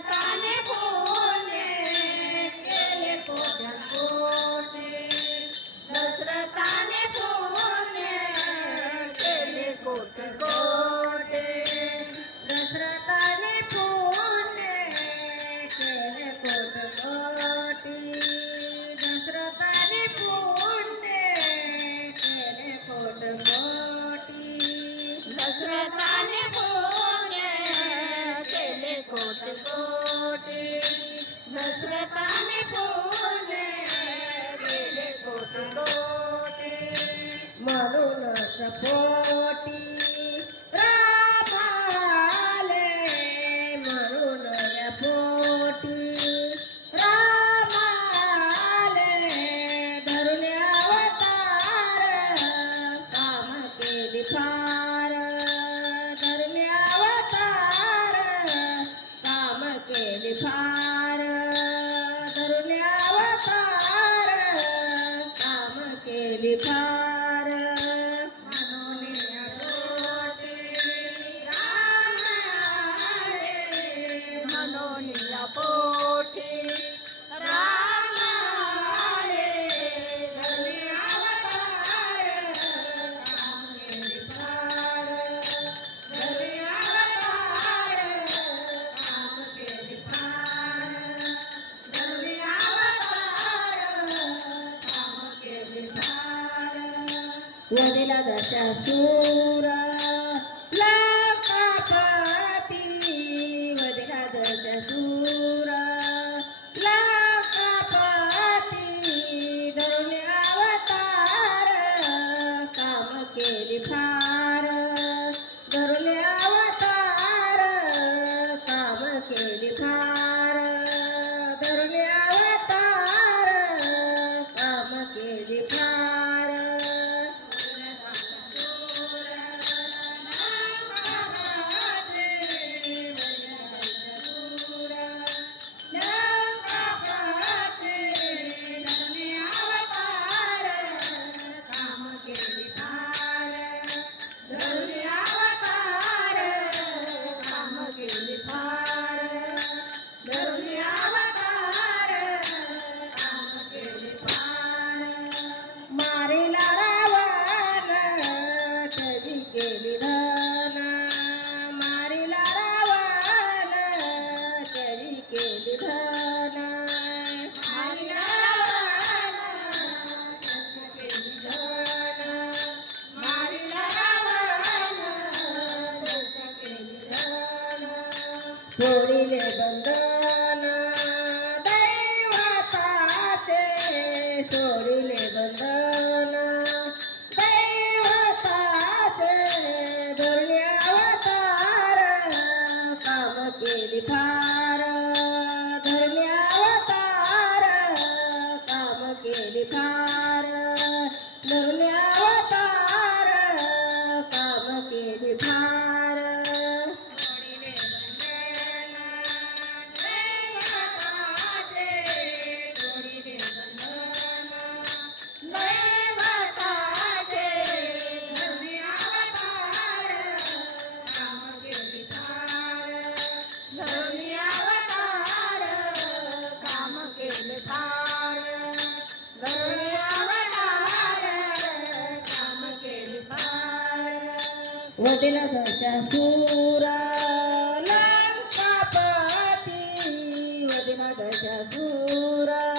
ताने Mano na ছেলে ভাই La de la. तोडिले बंधन दैवताचे सोडिले बंधन दैवताचे धन्यवतार काम केली फा तिलकाच्या सुरा लंकापती वदे माताच्या सुरा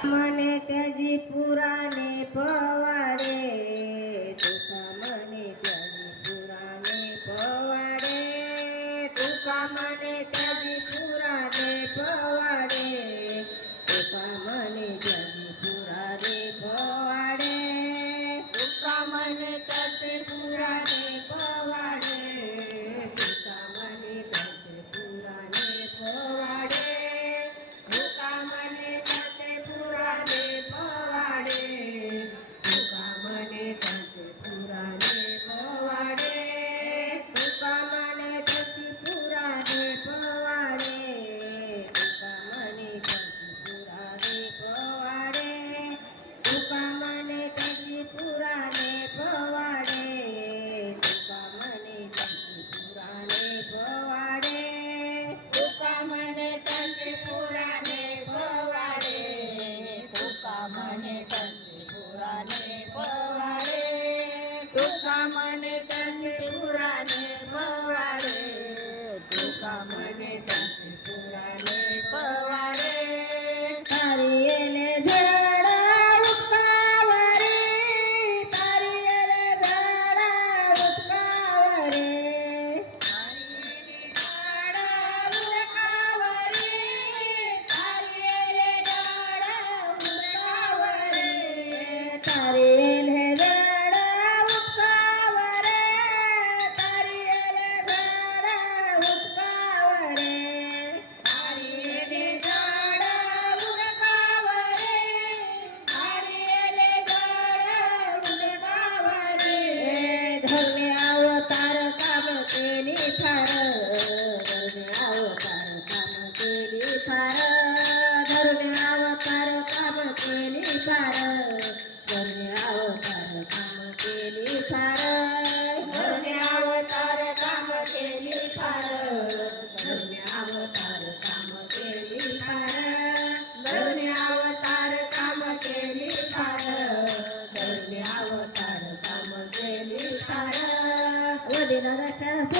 મને ત્યાજી પુરાને પવાડે તું મને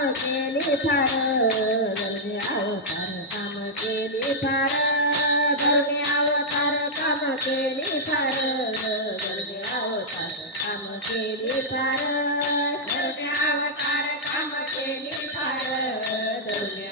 काम केली फार धर्मी अवतार काम केली फार धर्मी अवतार काम केली फार धर्मी अवतार काम केली फार धर्मी अवतार काम केली फार धर्मी